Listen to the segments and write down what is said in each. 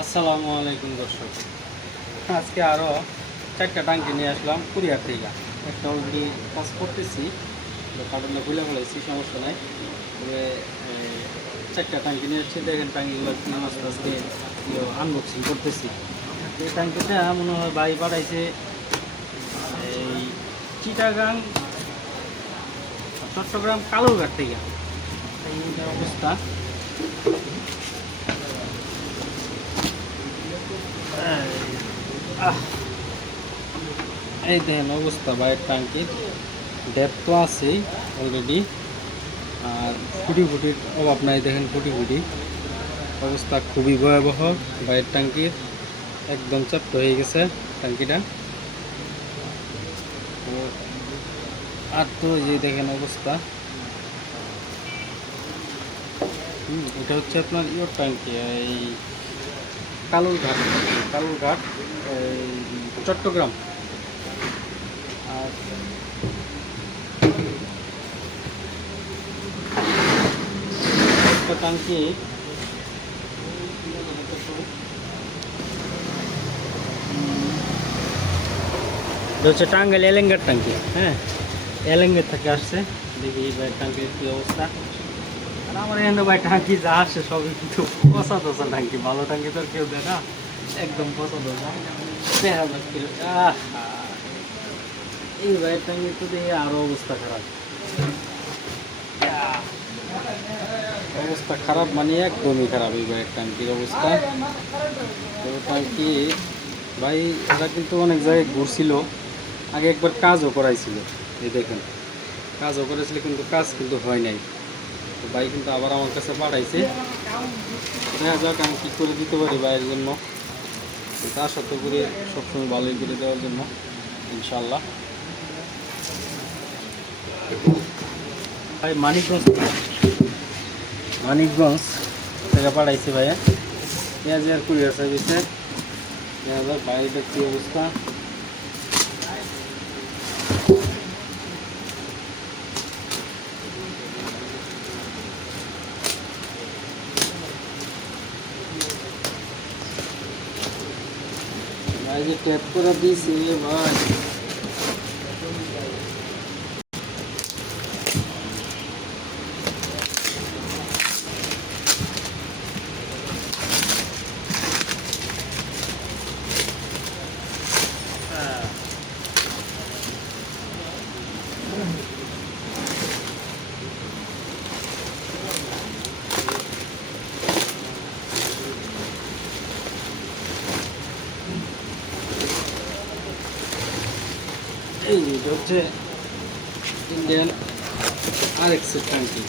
আসসালামু আলাইকুম দর্শক। আজকে আরও চারটা টাঙ্কি নিয়ে আসলাম কুরিয়ার থেকে। একটা অলরেডি কাজ করতেছি কার্টুনটা খুলে ফেলেছি সমস্যা নাই। তবে চারটা টাঙ্কি নিয়ে এসেছি দেখেন টাঙ্কিগুলো আস্তে আনবক্সিং করতেছি। এই টাঙ্কিটা মনে হয় বাই বাড়াইছে এই চিটাগাং, চট্টগ্রাম কালুরঘাট থেকে। অবস্থা। এই দেখেন অবস্থা বাইরের টাঙ্কির ডেপ তো আছেই অলরেডি আর ফুটি ফুটির অভাব নাই, দেখেন ফুটি ফুটি অবস্থা খুবই ভয়াবহ, বাইরের টাঙ্কির একদম চাপ্ট হয়ে গেছে টাঙ্কিটা তো আর তো যে দেখেন অবস্থা। এটা হচ্ছে আপনার ইয়োর ট্যাঙ্কি, এই কালুরঘাট। কালুরঘাট চট্টগ্রাম। এটা হচ্ছে টাঙ্গাইল এলেঙ্গার ট্যাঙ্কি হ্যাঁ? এলেঙ্গার থেকে আসছে। দেখি এই ট্যাঙ্কির কী অবস্থা। আর আমার এখানে ভাই টাঙ্কি যা আসে সবই কিন্তু পচা পচা টাঙ্কি ভালো টাঙ্কি তো কেউ দেখা একদম পচা পচা দেখা যাচ্ছে আহ, এই ভাইয়ের টাঙ্কি তো দেখে আরও অবস্থা খারাপ। অবস্থা খারাপ মানে একদমই খারাপ এই ভাইয়ের টাঙ্কির অবস্থা। তো টাঙ্কি ভাই, এরা কিন্তু অনেক জায়গায় ঘুরছিল। আগে একবার কাজও করাইছিল, এই দেখেন। কাজও করেছিল কিন্তু কাজ কিন্তু হয় নাই। তো ভাই কিন্তু আবার আমার কাছে পাঠাইছে। দেখা যাক আমি কী করে দিতে পারি ভাইয়ের জন্য। তো করে সবসময় ভালোই করে দেওয়ার জন্য ইনশাল্লাহ ভাই, মানিকগঞ্জ। থেকে। মানিকগঞ্জ থেকে পাঠাইছে ভাইয়া। পেঁয়াজ আর কুরিয়ার সার্ভিসে দেখা যাক বাইরের কী অবস্থা? ভাই, যে ট্যাপ করে দিয়েছি, ভাই। এই এটা হচ্ছে ইন্ডিয়ান আর এক্সের ট্যাঙ্কি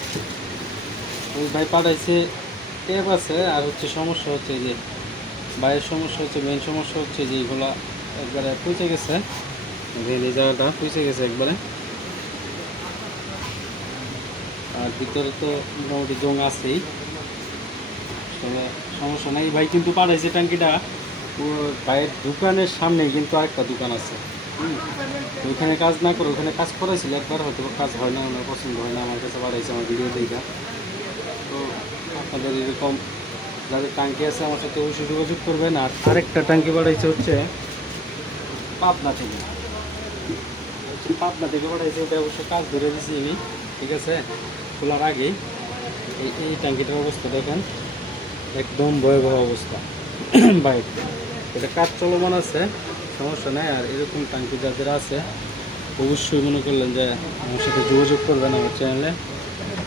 ওই ভাই পাঠাইছে ট্যাপ আছে, আর হচ্ছে সমস্যা হচ্ছে যে বাইরের সমস্যা হচ্ছে মেন সমস্যা হচ্ছে যে এইগুলো একবারে পচে গেছে। এই জায়গাটা পচে গেছে একবারে। আর ভিতরে তো মোটামুটি জং আছেই। তবে সমস্যা নাই। ভাই কিন্তু পাঠাইছে ট্যাঙ্কিটা ভাইয়ের দোকানের সামনেই কিন্তু আরেকটা দোকান আছে। ওইখানে কাজ না করে, ওখানে কাজ করেছিল একবার, হয়তো কাজ হয় না, ওনার পছন্দ হয় না, আমার কাছে বাড়াইছে আমার ভিডিও দেখা। তো আপনাদের এরকম যাদের ট্যাঙ্কি আছে, আমার সাথে অবশ্যই যোগাযোগ করবেন। আর আরেকটা ট্যাঙ্কি বাড়াইছে হচ্ছে পাবনা থেকে। পাবনা থেকে বাড়াইছে, ওটা অবশ্য কাজ ধরে দিয়েছি আমি, ঠিক আছে? খোলার আগে এই এই ট্যাঙ্কিটার অবস্থা দেখেন, একদম ভয়াবহ অবস্থা। বাইক এটা কাজ চলমান আছে, সমস্যা নেই। আর এরকম টাঙ্কি যাদের আছে, অবশ্যই মনে করলেন যে আমার সাথে যোগাযোগ করবেন আমার চ্যানেলে।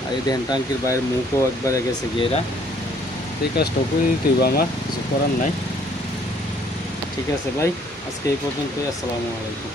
আর এই দেখেন টাঙ্কির বাইরের মুখও একবারে গেছে গিয়েরা এই কাজটা করে দিতে হইব আমার, কিছু করার নাই। ঠিক আছে ভাই, আজকে এই পর্যন্তই, আসসালামু আলাইকুম।